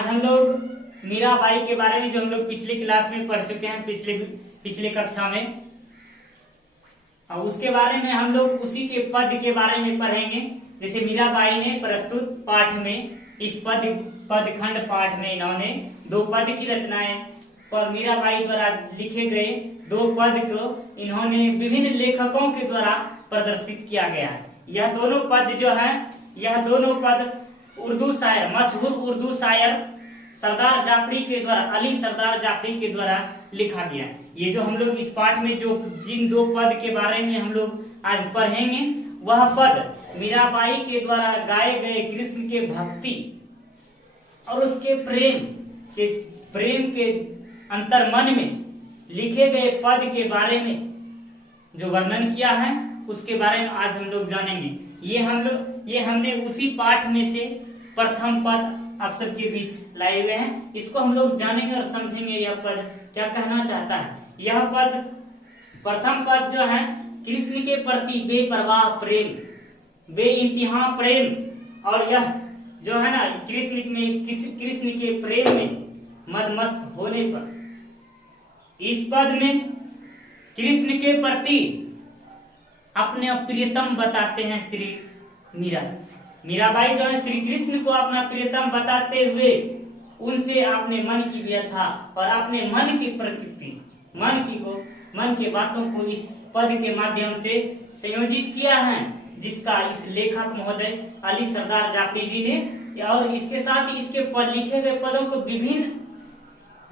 आज हम लोग मीराबाई के बारे में जो हम लोग पिछले क्लास में पढ़ चुके हैं, पिछले कक्षा में, और उसके बारे में हम लोग उसी के पद के बारे में पढ़ेंगे। जैसे मीराबाई ने प्रस्तुत पाठ में, इस पदखंड पाठ में इन्होंने दो पद की रचनाएं पर मीराबाई द्वारा लिखे गए दो पद को इन्होंने विभिन्न लेखकों के द्वारा प्रदर्शित किया गया है। यह दोनों पद जो है, यह दोनों पद उर्दू शायर, मशहूर उर्दू शायर सरदार जाफरी के द्वारा, अली सरदार जाफरी के द्वारा लिखा गया। ये जो हम लोग इस पाठ में जो जिन दो पद के बारे में हम लोग आज पढ़ेंगे, वह पद मीराबाई के द्वारा गाए गए कृष्ण के भक्ति और उसके प्रेम के अंतर्मन में लिखे गए पद के बारे में जो वर्णन किया है, उसके बारे में आज हम लोग जानेंगे। ये हमने उसी पाठ में से प्रथम पद आप सबके बीच लाए हुए हैं। इसको हम लोग जानेंगे और समझेंगे यह पद क्या कहना चाहता है। यह पद, प्रथम पद जो है, कृष्ण के प्रति बेपरवाह प्रेम, बेइंतहा प्रेम, और यह जो है ना कृष्ण के प्रेम में मदमस्त होने पर, इस पद में कृष्ण के प्रति अपने प्रियतम बताते हैं श्री मीराबाई जो है श्री कृष्ण को अपना प्रियतम बताते हुए उनसे अपने मन की व्यथा और अपने मन की प्रकृति, मन के बातों को इस पद के माध्यम से संयोजित किया है, जिसका इस लेखक महोदय अली सरदार जाफरी जी ने, और इसके साथ इसके पद लिखे गए पदों को विभिन्न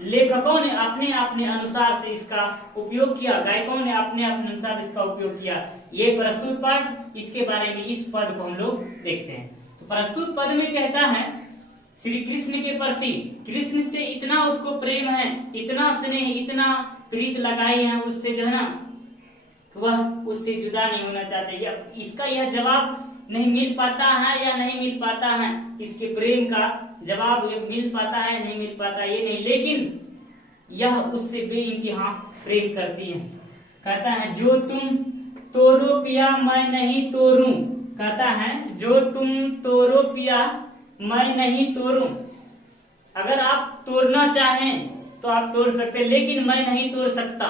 लेखकों ने अपने अपने अनुसार से इसका उपयोग किया, गायकों ने अपने अपने अनुसार इसका उपयोग किया। ये प्रस्तुत पाठ, इसके बारे में इस पद को हम लोग देखते हैं। तो प्रस्तुत पद में कहता है, श्री कृष्ण के प्रति कृष्ण से इतना उसको प्रेम है, इतना स्नेह, इतना प्रीत लगाई है उससे, जो है ना, वह उससे जुदा नहीं होना चाहते। इसका यह जवाब नहीं मिल पाता है या नहीं मिल पाता है, इसके प्रेम का जवाब मिल पाता है नहीं मिल पाता ये नहीं, लेकिन यह उससे बेइंतहा प्रेम करती है। कहता है, जो तुम तोरो पिया मैं नहीं तोरूं, कहता है जो तुम तोरो पिया मैं नहीं तोरूं। अगर आप तोड़ना चाहें तो आप तोड़ सकते, लेकिन मैं नहीं तोड़ सकता।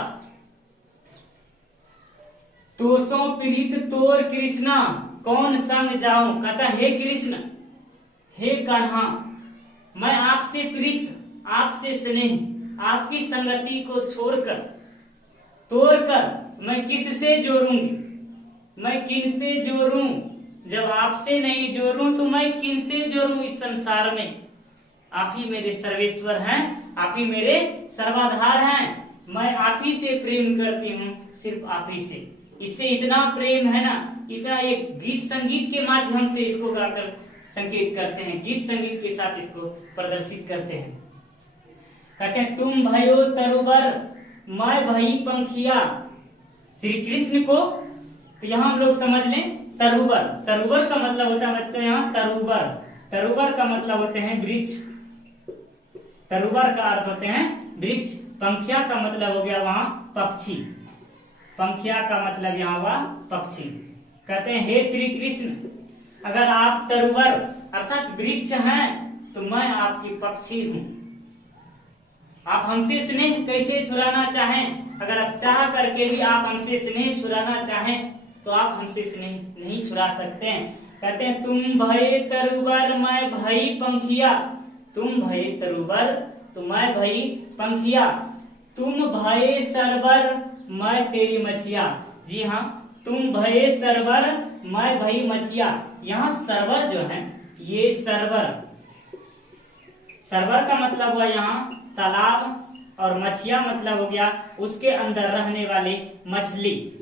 तोसो प्रीत तोर कृष्णा कौन संग जाऊं, कहता हे कृष्ण, हे कान्हा, मैं आपसे प्रीत, आपसे स्नेह, आपकी संगति को छोड़कर, तोड़कर मैं किससे जोड़ूंगी, मैं किनसे जोड़ूं? जब आपसे नहीं जोड़ूं तो मैं किनसे जोड़ूं इस संसार में? आप ही मेरे सर्वेश्वर हैं, आप ही मेरे सर्वाधार हैं, मैं आप ही से प्रेम करती हूँ, सिर्फ आप ही से। इससे इतना प्रेम है ना, इतना एक गीत संगीत के माध्यम से इसको गाकर संकेत करते हैं, गीत संगीत के साथ इसको प्रदर्शित करते हैं। कहते हैं, तुम भयो तरुबर मैं भई पंखिया। श्री कृष्ण को तो यहाँ हम लोग समझ लें, तरुबर का मतलब होता है बच्चों, यहाँ तरुबर का मतलब होते हैं वृक्ष, तरुबर का अर्थ होते हैं वृक्ष। पंखिया का मतलब हो गया वहां पक्षी, पंखिया का मतलब यहाँ हुआ पक्षी। कहते हैं, हे श्री कृष्ण, अगर आप तरुवर अर्थात वृक्ष हैं तो मैं आपकी पक्षी हूं। आप हमसे स्नेह कैसे छुड़ाना चाहें, अगर आप चाह करके भी आप हमसे स्नेह छुड़ाना चाहें तो आप हमसे स्नेह नहीं छुड़ा सकते हैं। कहते हैं, तुम भये तरुवर मैं भई पंखिया, तुम भये तरुवर तो मैं भई पंखिया, तुम भये सरवर मैं तेरी मछिया। जी हाँ, तुम भये सरवर मैं भई मछिया। यहाँ सरवर जो है, ये सरवर का मतलब हुआ यहाँ तालाब, और मछिया मतलब हो गया उसके अंदर रहने वाले मछली,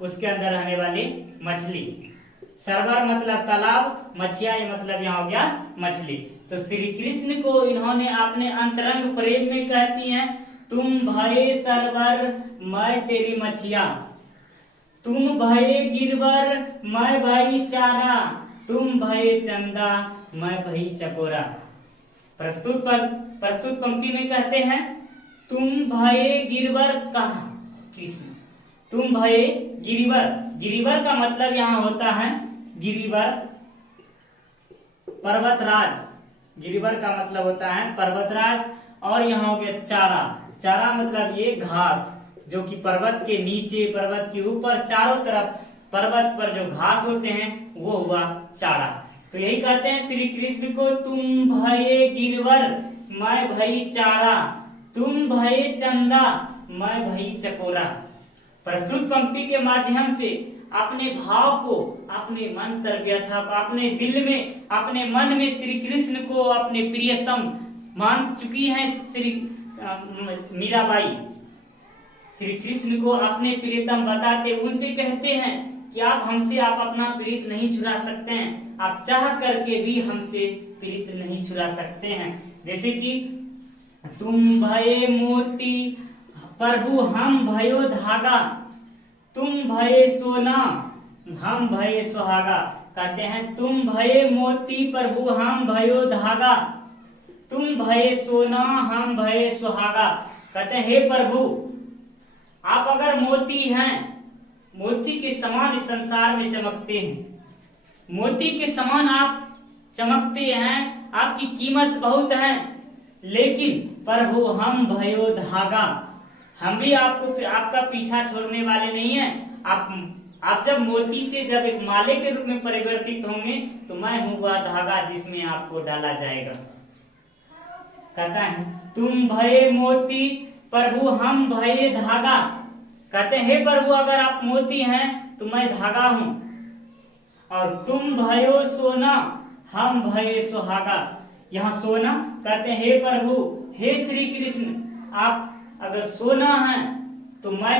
उसके अंदर रहने वाली मछली। सरवर मतलब तालाब, मछिया ये मतलब यहाँ हो गया मछली। तो श्री कृष्ण को इन्होंने अपने अंतरंग प्रेम में कहती हैं, तुम भये सरवर मैं तेरी मछिया, तुम भये गिरवर मैं भई चारा, तुम भये चंदा मैं भई चकोरा। प्रस्तुत पंक्ति में कहते हैं, तुम भये गिरवर कान्हा कृष्ण, तुम भये गिरिवर का मतलब यहाँ होता है गिरिवर पर्वतराज, गिरिवर का मतलब होता है पर्वतराज, और यहाँ हो गया चारा। चारा मतलब ये घास, जो कि पर्वत के नीचे, पर्वत के ऊपर, चारों तरफ पर्वत पर जो घास होते हैं वो हुआ चारा। तो यही कहते हैं श्री कृष्ण को, तुम भये गिरवर मैं भई चारा, तुम भये चंदा मैं भई चकोरा। प्रस्तुत पंक्ति के माध्यम से अपने भाव को, अपने मंत्र व्यथा को, अपने दिल में, अपने मन में श्री कृष्ण को अपने प्रियतम मान चुकी हैं श्री मीराबाई। श्री कृष्ण को अपने प्रियतम बताते, उनसे कहते हैं कि आप अपना प्रीत नहीं छुड़ा सकते हैं, आप चाह करके भी हमसे प्रीत नहीं छुड़ा सकते हैं। जैसे कि तुम भये मोती प्रभु हम भयो धागा, तुम भये सोना हम भये सुहागा। कहते हैं तुम भये मोती प्रभु हम भयो धागा, तुम भये सोना हम भये सुहागा। कहते हैं हे प्रभु, आप अगर मोती हैं, मोती के समान इस संसार में चमकते हैं, मोती के समान आप चमकते हैं, आपकी कीमत बहुत है, लेकिन प्रभु हम भयो धागा, हम भी आपका पीछा छोड़ने वाले नहीं हैं। आप जब मोती से जब एक माले के रूप में परिवर्तित होंगे तो मैं हूं वह धागा जिसमें आपको डाला जाएगा। कहता है तुम भये मोती प्रभु हम भये धागा। कहते हैं हे प्रभु, अगर आप मोती हैं तो मैं धागा हूं, और तुम भयो सोना हम भये सुहागा। यहाँ सोना, कहते हैं हे प्रभु, हे श्री कृष्ण, आप अगर सोना है तो मैं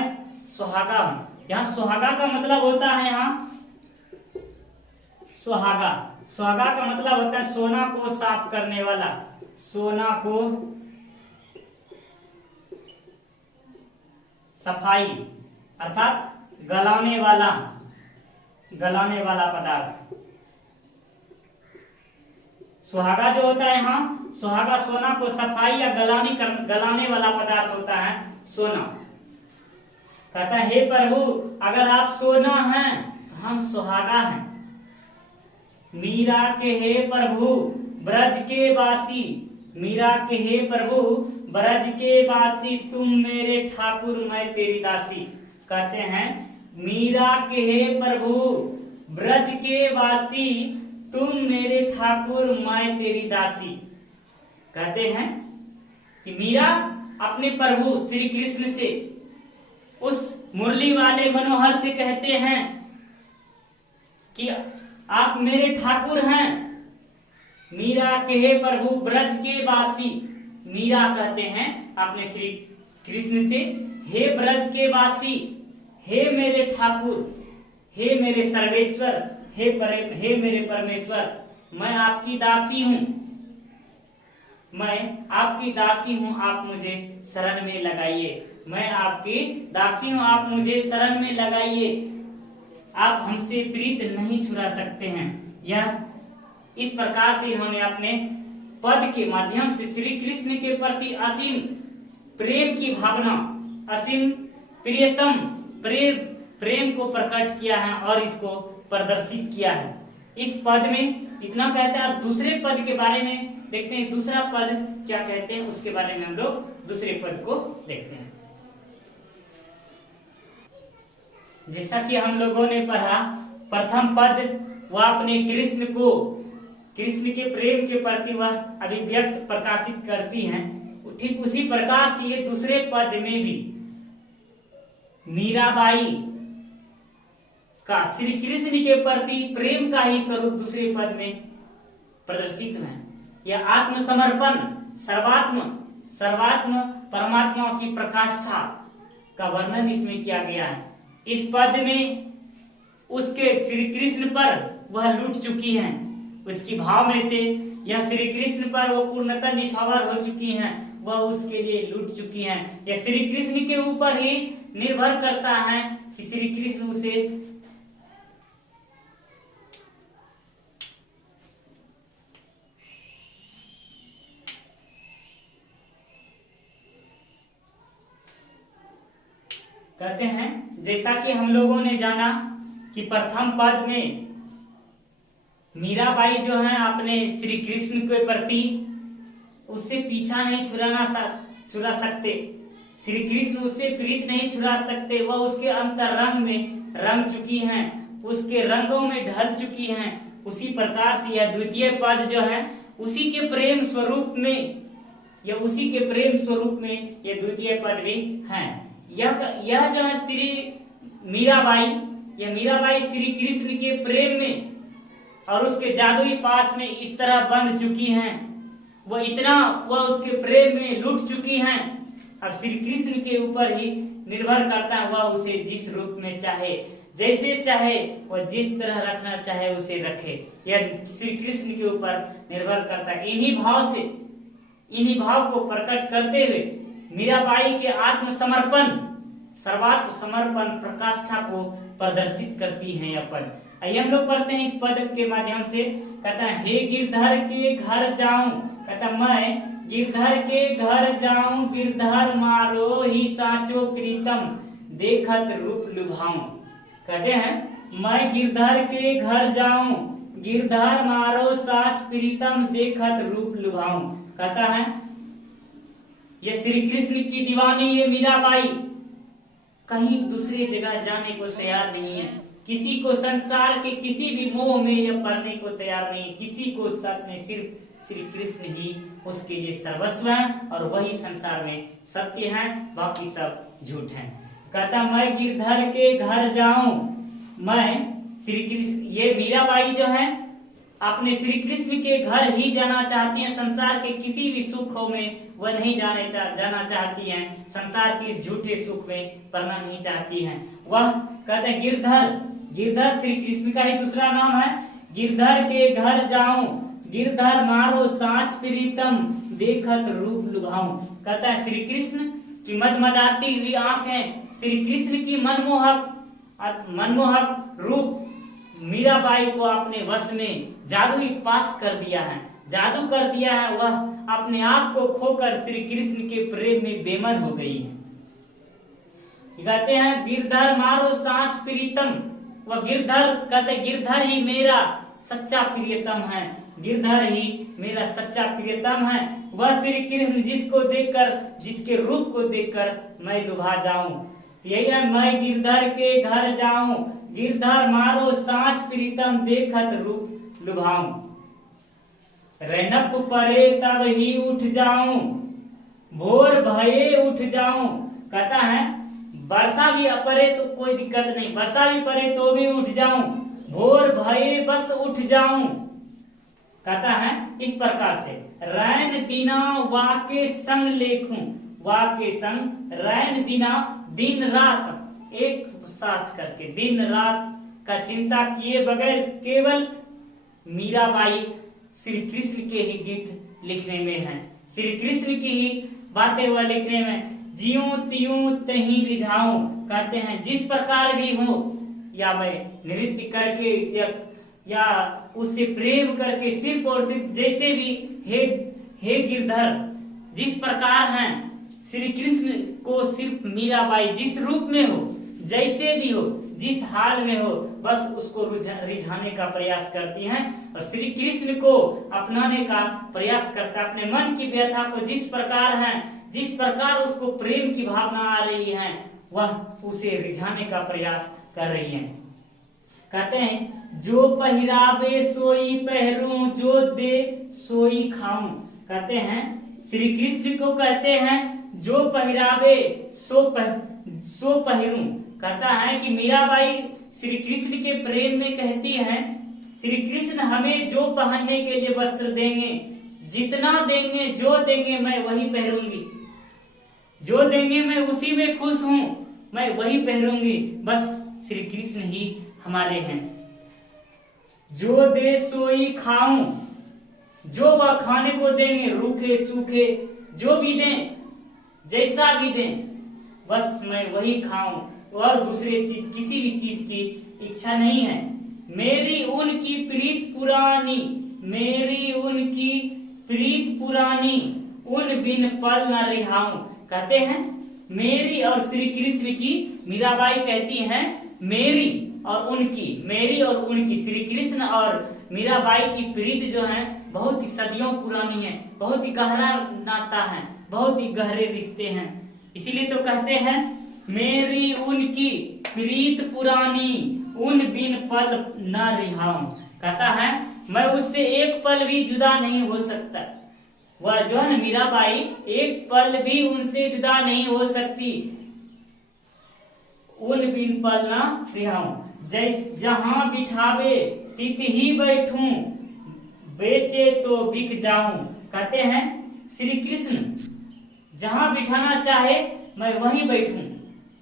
सुहागा हूं। यहाँ सुहागा का मतलब होता है, यहाँ सुहागा, सुहागा का मतलब होता है सोना को साफ करने वाला, सोना को सफाई अर्थात गलाने वाला पदार्थ। सुहागा जो होता है, यहाँ सुहागा सोना को सफाई या गलाने वाला पदार्थ होता है सोना। कहता है हे प्रभु, अगर आप सोना हैं तो हम सुहागा हैं। मीरा के हे प्रभु ब्रज के वासी, मीरा के हे प्रभु ब्रज के वासी, तुम मेरे ठाकुर मैं तेरी दासी। कहते हैं मीरा के हे प्रभु ब्रज के वासी, तुम मेरे ठाकुर मैं तेरी दासी। कहते हैं कि मीरा अपने प्रभु श्री कृष्ण से, उस मुरली वाले मनोहर से कहते हैं कि आप मेरे ठाकुर हैं। मीरा के हे प्रभु ब्रज के वासी, मीरा कहते हैं अपने श्री कृष्ण से, हे ब्रज के वासी, हे मेरे ठाकुर, हे मेरे सर्वेश्वर, हे मेरे परमेश्वर, मैं आपकी दासी हूं, मैं आपकी दासी हूं, आप मुझे शरण में लगाइए। मैं आपकी दासी हूं, आप मुझे शरण में लगाइए, आप हमसे प्रीत नहीं छुड़ा सकते हैं। यह इस प्रकार से इन्होंने अपने पद के माध्यम से श्री कृष्ण के प्रति असीम प्रेम की भावना, असीम प्रियतम प्रेम को प्रकट किया है और इसको प्रदर्शित किया है। इस पद में इतना कहते हैं। अब दूसरे पद के बारे में देखते हैं, दूसरा पद क्या कहते हैं, उसके बारे में हम लोग दूसरे पद को देखते हैं। जैसा कि हम लोगों ने पढ़ा, प्रथम पद वह अपने कृष्ण को, कृष्ण के प्रेम के प्रति वह अभिव्यक्त प्रकाशित करती हैं। ठीक उसी प्रकार से ये दूसरे पद में भी मीराबाई का श्री कृष्ण के प्रति प्रेम का ही स्वरूप दूसरे पद में प्रदर्शित है। यह आत्मसमर्पण, सर्वात्म परमात्मा की प्रकाष्ठा का वर्णन इसमें किया गया है। इस पद में उसके श्री कृष्ण पर वह लूट चुकी हैं, उसकी भाव में से यह श्री कृष्ण पर वो पूर्णतः निछावर हो चुकी हैं, वह उसके लिए लूट चुकी हैं। यह श्री कृष्ण के ऊपर ही निर्भर करता है कि श्री कृष्ण उसे कहते हैं। जैसा कि हम लोगों ने जाना कि प्रथम पद में मीराबाई जो है अपने श्री कृष्ण के प्रति उससे पीछा नहीं छुड़ा सकते, श्री कृष्ण उससे प्रीत नहीं छुड़ा सकते। वह उसके अंतरंग में रंग चुकी हैं, उसके रंगों में ढल चुकी हैं। उसी प्रकार से यह द्वितीय पद जो है उसी के प्रेम स्वरूप में, यह उसी के प्रेम स्वरूप में यह द्वितीय पद भी है। यह जो है श्री मीराबाई, यह मीराबाई श्री कृष्ण के प्रेम में और उसके जादुई पास में इस तरह बंध चुकी हैं, वह उसके प्रेम में लुट चुकी हैं। अब श्री कृष्ण के ऊपर ही निर्भर करता है, वह उसे जिस रूप में चाहे, जैसे चाहे, वह जिस तरह रखना चाहे उसे रखे। यह श्री कृष्ण के ऊपर निर्भर करता है। इन्हीं भाव को प्रकट करते हुए मीराबाई के आत्मसमर्पण, सर्वात्म समर्पण प्रकाष्ठा को प्रदर्शित करती है यह पद। आइए हम लोग पढ़ते हैं इस पद के माध्यम से। कहता है, हे गिरधर के घर जाऊं, कहता मैं गिरधर के घर जाऊं, गिरधर मारो ही साचो प्रीतम, देखत रूप लुभाऊं। कहते हैं मैं गिरधर के घर जाऊं, गिरधर मारो साच प्रीतम, देखत रूप लुभाऊं। कहता है ये श्री कृष्ण की दीवानी ये मीराबाई कहीं दूसरी जगह जाने को तैयार नहीं है, किसी को संसार के किसी भी मोह में यह पड़ने को तैयार नहीं, किसी को सच में सिर्फ श्री कृष्ण ही उसके लिए सर्वस्व है और वही संसार में सत्य है, बाकी सब झूठ है। कहता मैं गिरधर के घर जाऊं, मैं श्री कृष्ण, ये मीराबाई जो है अपने श्री कृष्ण के घर ही जाना चाहती हैं। संसार के किसी भी सुखों में वह नहीं जाना चाहती हैं, संसार के इस झूठे सुख में पड़ना नहीं चाहती हैं। वह कहते हैं गिरधर श्री कृष्ण का ही दूसरा नाम है। गिरधर के घर जाऊं, गिरधर मारो साच प्रीतम, देखत रूप लुभाऊं। कहता है श्री कृष्ण की मदमदाती हुई आंखें, श्री कृष्ण की मनमोहक रूप मीराबाई को अपने वश में जादुई पास कर दिया है, जादू कर दिया है। वह अपने आप को खोकर श्री कृष्ण के प्रेम में बेमन हो गई है। कहते हैं गिरधर मारो साच प्रीतम, वह गिरधर, कहते गिरधर ही मेरा सच्चा प्रियतम है, गिरधर ही मेरा सच्चा प्रियतम है। वह श्री कृष्ण जिसको देखकर, जिसके रूप को देखकर मैं लुभा जाऊं। यही है मैं गिरधर के घर जाऊं, गिरधर मारो साच प्रीतम, देखत रूप लुभाऊं। रैनप परे तब ही उठ जाऊं, भोर भये उठ जाऊं। कहता है वर्षा भी परे तो कोई दिक्कत नहीं, वर्षा भी परे तो भी उठ जाऊं, भोर भये बस उठ जाऊं। कहता है इस प्रकार से रैन दिना वाके संग लेखूं, वाके संग रैन दिना, दिन रात एक साथ करके दिन रात का चिंता किए बगैर केवल मीराबाई श्री कृष्ण के ही गीत लिखने में है, श्री कृष्ण की ही बातें वह लिखने में जियूं त्यों तहीं रिझाऊं। कहते हैं जिस प्रकार भी हो, या मैं नृत्य करके या उससे प्रेम करके, सिर्फ और सिर्फ जैसे भी हे गिरधर जिस प्रकार हैं श्री कृष्ण को, सिर्फ मीराबाई जिस रूप में हो, जैसे भी हो, जिस हाल में हो, बस उसको रिझाने का प्रयास करती हैं और श्री कृष्ण को अपनाने का प्रयास करता है। अपने मन की व्यथा को जिस प्रकार है, जिस प्रकार उसको प्रेम की भावना आ रही है, वह उसे रिझाने का प्रयास कर रही है। कहते हैं जो पहिरावे सोई पहरूं, जो दे सोई खाऊं। कहते हैं श्री कृष्ण को कहते हैं जो पहिरावे सो पहरूं। कहता है कि मीराबाई श्री कृष्ण के प्रेम में कहती है श्री कृष्ण हमें जो पहनने के लिए वस्त्र देंगे, जितना देंगे, जो देंगे मैं वही पहनूंगी, जो देंगे मैं उसी में खुश हूं, मैं वही पहनूंगी, बस श्री कृष्ण ही हमारे हैं। जो दे सोई खाऊं, जो वह खाने को देंगे, रूखे सूखे जो भी दें, जैसा भी दें, बस मैं वही खाऊं और दूसरे चीज, किसी भी चीज की इच्छा नहीं है। मेरी उनकी प्रीत पुरानी, मेरी उनकी प्रीत पुरानी, उन बिन पल न रिहाऊं। कहते हैं मेरी और श्री कृष्ण की, मीराबाई कहती हैं मेरी और उनकी, मेरी और उनकी, श्री कृष्ण और मीराबाई की प्रीत जो है बहुत ही सदियों पुरानी है, बहुत ही गहरा नाता है, बहुत ही गहरे रिश्ते हैं। इसीलिए तो कहते हैं मेरी उनकी प्रीत पुरानी, उन बिन पल न रिहाऊं। कहता है मैं उससे एक पल भी जुदा नहीं हो सकता। वह जो है मीराबाई एक पल भी उनसे जुदा नहीं हो सकती, उन बिन पल न रिहाऊं। जहां बिठावे तित ही बैठूं, बेचे तो बिक जाऊं। कहते हैं श्री कृष्ण जहां बिठाना चाहे मैं वहीं बैठूं,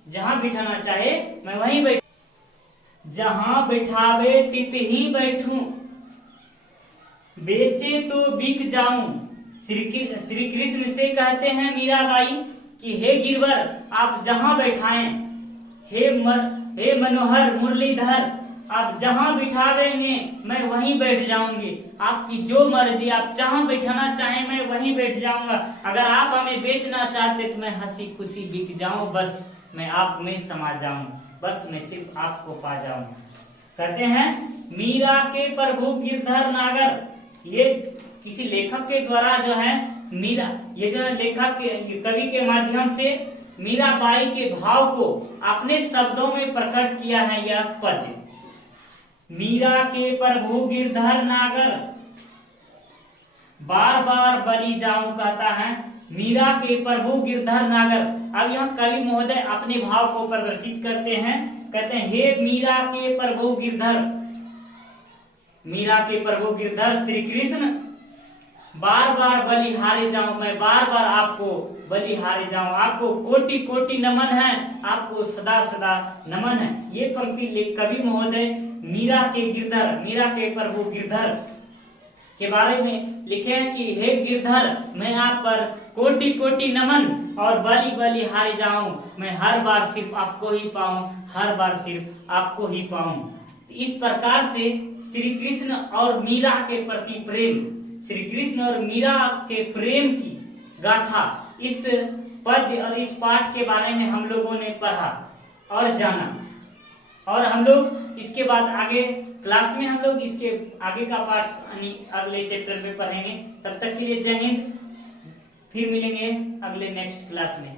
जहां बिठाना चाहे मैं वहीं बैठूं, जहां बिठावे तित ही बैठूं, बेचे तो बिक जाऊं। श्री कृष्ण से कहते हैं मीराबाई कि हे गिरवर आप जहां बैठाएं, हे मनोहर मुरलीधर आप जहां बिठावेंगे मैं वहीं बैठ जाऊंगी। आपकी जो मर्जी, आप जहां बैठाना चाहें मैं वहीं बैठ जाऊंगा। अगर आप हमें बेचना चाहते तो मैं हंसी खुशी बिक जाऊं, बस मैं आप में समा जाऊं, बस मैं सिर्फ आपको पा जाऊं। कहते हैं मीरा के प्रभु गिरधर नागर। ये किसी लेखक के द्वारा जो है मीरा, ये जो है लेखक कवि के माध्यम से मीराबाई के भाव को अपने शब्दों में प्रकट किया है यह पद्य। मीरा के प्रभु गिरधर नागर, बार बार बलि जाऊं। कहता है मीरा के प्रभु गिरधर नागर। अब यहाँ कवि महोदय अपने भाव को प्रदर्शित करते हैं। कहते हैं हे मीरा के प्रभु गिरधर, मीरा के प्रभु गिरधर श्री कृष्ण बार बार बलिहारे जाऊं, मैं बार बार आपको बलिहारे जाऊं। आपको कोटि कोटि नमन है, आपको सदा सदा नमन है। ये पंक्ति कवि महोदय मीरा के गिरधर, मीरा के प्रभु गिरधर के बारे में लिखे हैं कि हे गिरधर मैं आप पर कोटि कोटि नमन और बलि बलिहारे जाऊं, मैं हर बार सिर्फ आपको ही पाऊं, हर बार सिर्फ आपको ही पाऊं। इस प्रकार से श्री कृष्ण और मीरा के प्रति प्रेम, श्री कृष्ण और मीरा के प्रेम की गाथा इस पद्य और इस पाठ के बारे में हम लोगों ने पढ़ा और जाना। और हम लोग इसके बाद आगे क्लास में हम लोग इसके आगे का पाठ अगले चैप्टर में पढ़ेंगे। तब तक के लिए जय हिंद, फिर मिलेंगे अगले नेक्स्ट क्लास में।